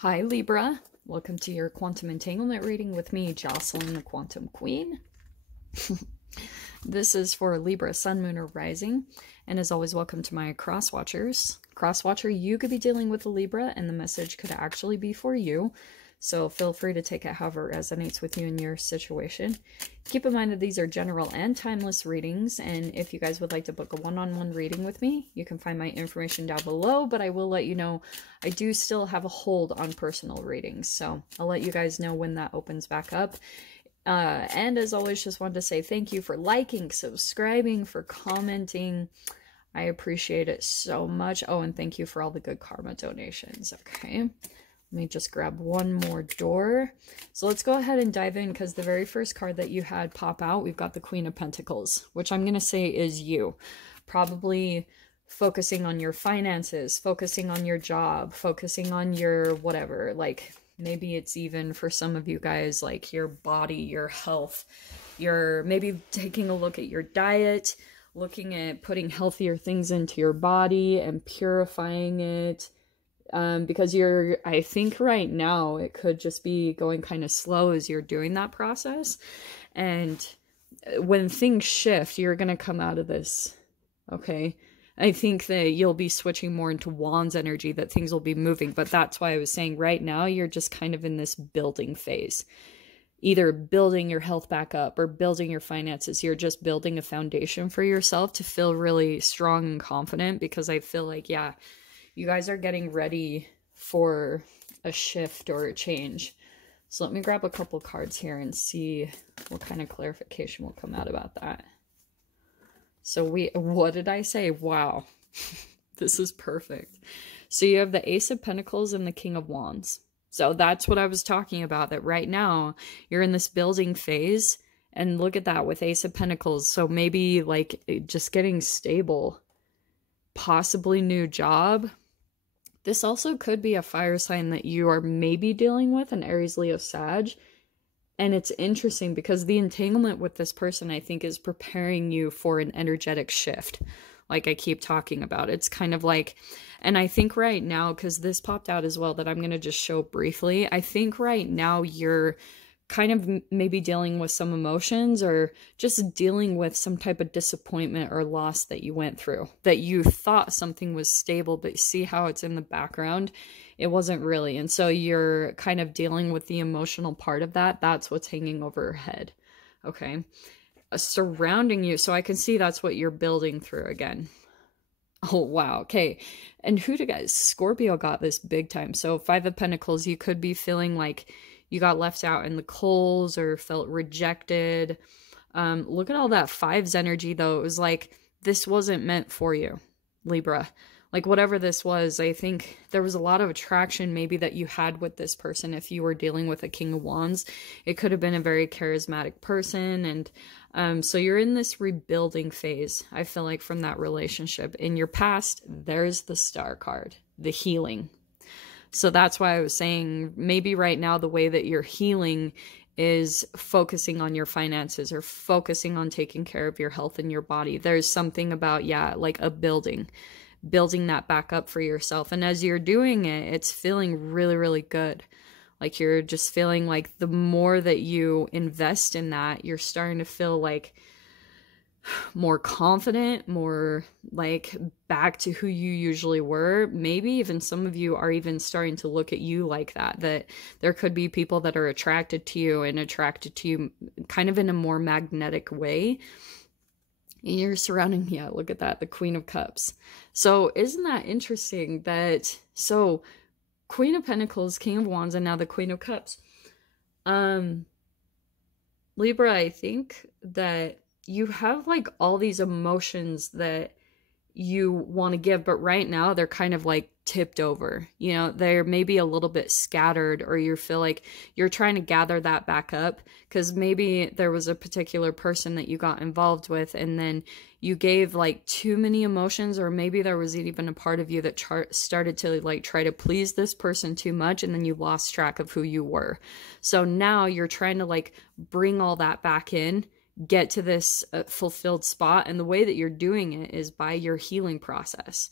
Hi Libra, welcome to your quantum entanglement reading with me, Jocelyn, the Quantum Queen. This is for Libra, Sun, Moon, or Rising, and as always, welcome to my cross watchers. Cross watcher, you could be dealing with a Libra, and the message could actually be for you. So feel free to take it however it resonates with you in your situation. Keep in mind that these are general and timeless readings, and if you guys would like to book a one-on-one reading with me, you can find my information down below, but I will let you know I do still have a hold on personal readings, so I'll let you guys know when that opens back up. And as always, just wanted to say thank you for liking, subscribing, for commenting. I appreciate it so much. Oh, and thank you for all the good karma donations. Okay. Let me just grab one more door. So let's go ahead and dive in, because the very first card that you had pop out, we've got the Queen of Pentacles, which I'm going to say is you. Probably focusing on your finances, focusing on your job, focusing on your whatever. Like maybe it's even for some of you guys, like your body, your health. You're maybe taking a look at your diet, looking at putting healthier things into your body and purifying it. Because I think right now it could just be going kind of slow as you're doing that process. And when things shift, you're going to come out of this. Okay. I think that you'll be switching more into Wands energy, that things will be moving. But that's why I was saying right now, you're just kind of in this building phase. Either building your health back up or building your finances. You're just building a foundation for yourself to feel really strong and confident, because I feel like, yeah, you guys are getting ready for a shift or a change. So let me grab a couple cards here and see what kind of clarification will come out about that. So what did I say? Wow. This is perfect. So you have the Ace of Pentacles and the King of Wands. So that's what I was talking about, that right now you're in this building phase. And look at that with Ace of Pentacles. So maybe like just getting stable, possibly new job. This also could be a fire sign that you are maybe dealing with, an Aries, Leo, Sag. And it's interesting because the entanglement with this person, I think, is preparing you for an energetic shift. Like I keep talking about. It's kind of like, and I think right now, because this popped out as well that I'm going to just show briefly. I think right now you're kind of maybe dealing with some emotions, or just dealing with some type of disappointment or loss that you went through, that you thought something was stable, but you see how it's in the background, it wasn't really. And so you're kind of dealing with the emotional part of that. That's what's hanging over your head. Okay. Surrounding you. So I can see that's what you're building through again. Oh, wow. Okay. And who did guys? Scorpio got this big time. So 5 of Pentacles, you could be feeling like you got left out in the coals or felt rejected. Look at all that 5's energy, though. It was like, this wasn't meant for you, Libra. Like, whatever this was, I think there was a lot of attraction maybe that you had with this person. If you were dealing with a King of Wands, it could have been a very charismatic person. And so you're in this rebuilding phase, I feel like, from that relationship. In your past, there's the Star card, the healing. So that's why I was saying maybe right now the way that you're healing is focusing on your finances, or focusing on taking care of your health and your body. There's something about, yeah, like a building that back up for yourself. And as you're doing it, it's feeling really, really good. Like you're just feeling like the more that you invest in that, you're starting to feel like more confident, more like back to who you usually were. Maybe even some of you are even starting to look at you like that, that there could be people that are attracted to you, and attracted to you kind of in a more magnetic way. And you're surrounding, yeah, look at that, the Queen of Cups. So isn't that interesting that, so Queen of Pentacles, King of Wands, and now the Queen of Cups. Libra, I think that you have like all these emotions that you want to give, but right now they're kind of like tipped over. You know, they're maybe a little bit scattered, or you feel like you're trying to gather that back up, because maybe there was a particular person that you got involved with, and then you gave like too many emotions, or maybe there was even a part of you that started to like try to please this person too much, and then you lost track of who you were. So now you're trying to like bring all that back in, get to this fulfilled spot. And the way that you're doing it is by your healing process.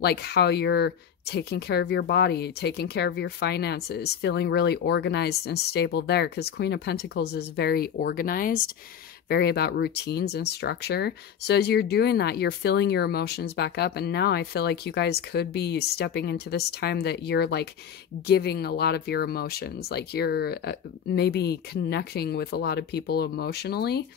like how you're taking care of your body, taking care of your finances, feeling really organized and stable there, because Queen of Pentacles is very organized, very about routines and structure. So as you're doing that, you're filling your emotions back up. And now I feel like you guys could be stepping into this time that you're like giving a lot of your emotions, like you're maybe connecting with a lot of people emotionally.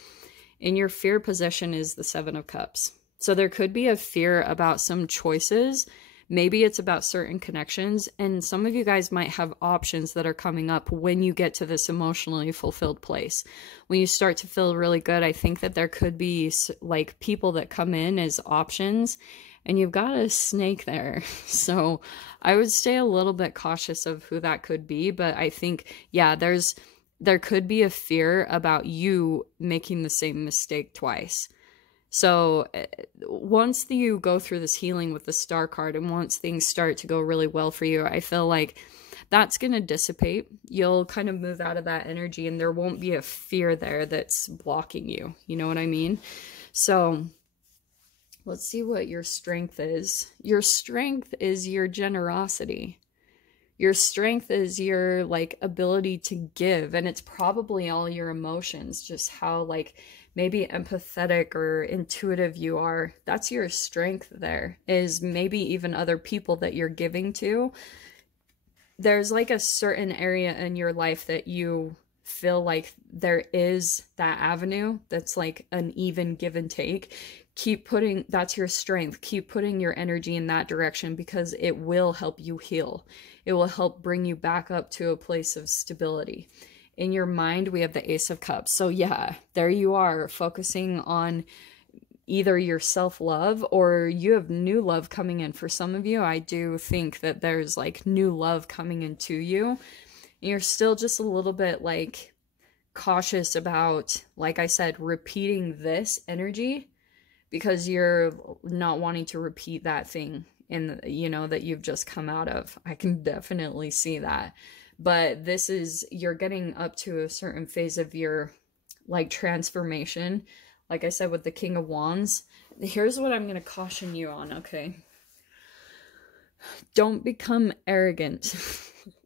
And your fear position is the Seven of Cups. So there could be a fear about some choices. Maybe it's about certain connections, and some of you guys might have options that are coming up when you get to this emotionally fulfilled place. When you start to feel really good, I think that there could be like people that come in as options, and you've got a snake there. So I would stay a little bit cautious of who that could be, but I think, yeah, there could be a fear about you making the same mistake twice. So once you go through this healing with the Star card, and once things start to go really well for you, I feel like that's going to dissipate. You'll kind of move out of that energy, and there won't be a fear there that's blocking you. You know what I mean? So let's see what your strength is. Your strength is your generosity. Your strength is your like ability to give, and it's probably all your emotions, just how like maybe empathetic or intuitive you are. That's your strength there, is maybe even other people that you're giving to. There's like a certain area in your life that you feel like there is that avenue that's like an even give and take. Keep putting, that's your strength. Keep putting your energy in that direction, because it will help you heal. It will help bring you back up to a place of stability. In your mind, we have the Ace of Cups. So yeah, there you are, focusing on either your self-love, or you have new love coming in. For some of you, I do think that there's like new love coming into you. You're still just a little bit like cautious about, like I said, repeating this energy, because you're not wanting to repeat that thing in, you know, that you've just come out of. I can definitely see that. But this is, you're getting up to a certain phase of your like transformation. Like I said, with the King of Wands, here's what I'm going to caution you on, okay? Don't become arrogant.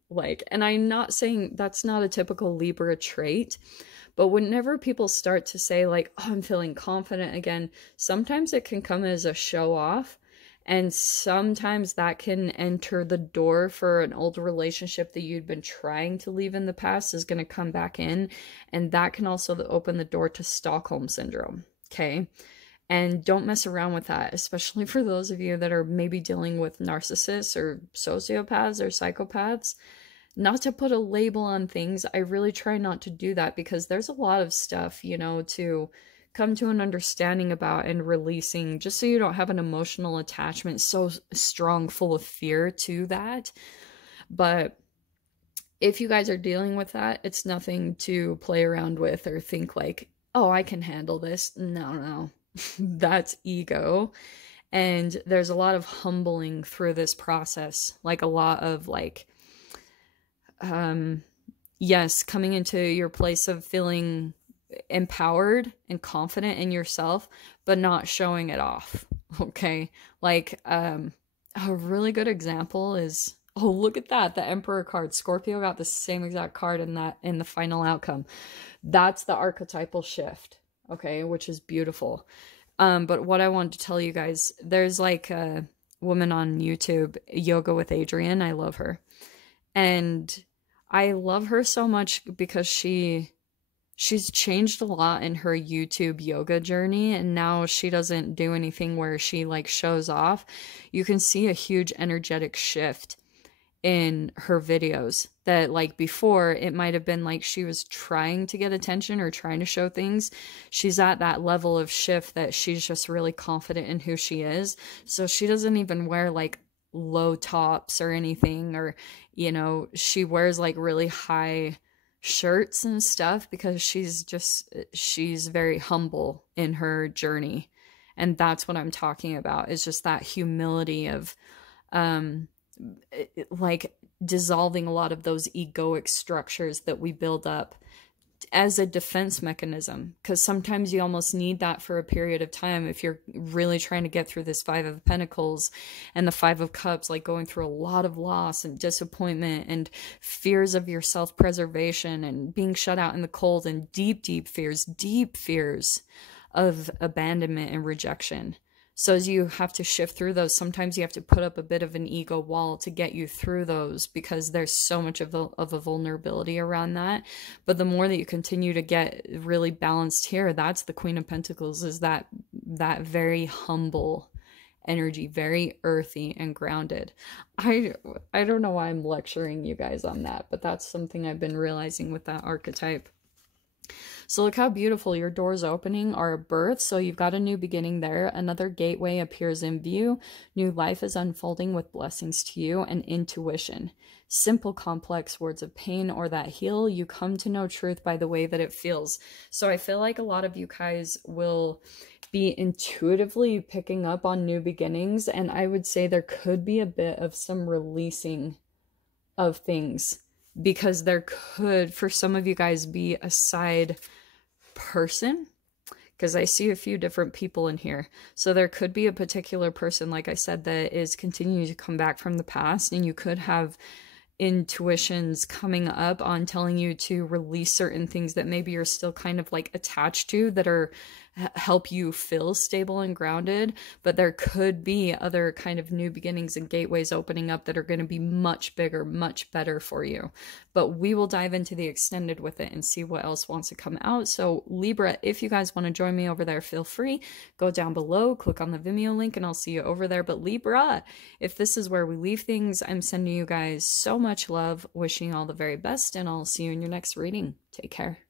Like, and I'm not saying that's not a typical Libra trait, but whenever people start to say like, oh, I'm feeling confident again, sometimes it can come as a show off. And sometimes that can enter the door for an old relationship that you'd been trying to leave in the past is going to come back in. And that can also open the door to Stockholm Syndrome. Okay. And don't mess around with that, especially for those of you that are maybe dealing with narcissists or sociopaths or psychopaths. Not to put a label on things, I really try not to do that, because there's a lot of stuff, you know, to come to an understanding about and releasing, just so you don't have an emotional attachment so strong, full of fear to that. But if you guys are dealing with that, it's nothing to play around with or think like, oh, I can handle this. No. That's ego. And there's a lot of humbling through this process, like a lot of like, yes, coming into your place of feeling empowered and confident in yourself, but not showing it off. Okay. Like, a really good example is, oh, look at that. The Emperor card. Scorpio got the same exact card in the final outcome. That's the archetypal shift. Okay. Which is beautiful. But what I wanted to tell you guys, there's like a woman on YouTube, Yoga with Adrienne. I love her. And I love her so much because she's changed a lot in her YouTube yoga journey, and now she doesn't do anything where she like shows off. You can see a huge energetic shift in her videos that like before it might have been like she was trying to get attention or trying to show things. She's at that level of shift that she's just really confident in who she is. So she doesn't even wear like low tops or anything, or, you know, she wears like really high shirts and stuff because she's very humble in her journey. And that's what I'm talking about, is just that humility of like dissolving a lot of those egoic structures that we build up as a defense mechanism, because sometimes you almost need that for a period of time if you're really trying to get through this Five of Pentacles and the Five of Cups, like going through a lot of loss and disappointment and fears of your self-preservation and being shut out in the cold, and deep fears of abandonment and rejection. So as you have to shift through those, sometimes you have to put up a bit of an ego wall to get you through those, because there's so much of a vulnerability around that. But the more that you continue to get really balanced here, that's the Queen of Pentacles, is that very humble energy, very earthy and grounded. I don't know why I'm lecturing you guys on that, but that's something I've been realizing with that archetype. So look how beautiful your doors opening are a birth. So you've got a new beginning there. Another gateway appears in view. New life is unfolding with blessings to you and intuition. Simple, complex words of pain or that heal. You come to know truth by the way that it feels. So I feel like a lot of you guys will be intuitively picking up on new beginnings. And I would say there could be a bit of some releasing of things, because there could, for some of you guys, be a side person, because I see a few different people in here. So there could be a particular person, like I said, that is continuing to come back from the past, and you could have intuitions coming up on telling you to release certain things that maybe you're still kind of like attached to, that are help you feel stable and grounded. But there could be other kind of new beginnings and gateways opening up that are going to be much bigger, much better for you. But we will dive into the extended with it and see what else wants to come out. So Libra, if you guys want to join me over there, feel free. Go down below, click on the Vimeo link, and I'll see you over there. But Libra, if this is where we leave things, I'm sending you guys so much love, wishing you all the very best, and I'll see you in your next reading. Take care.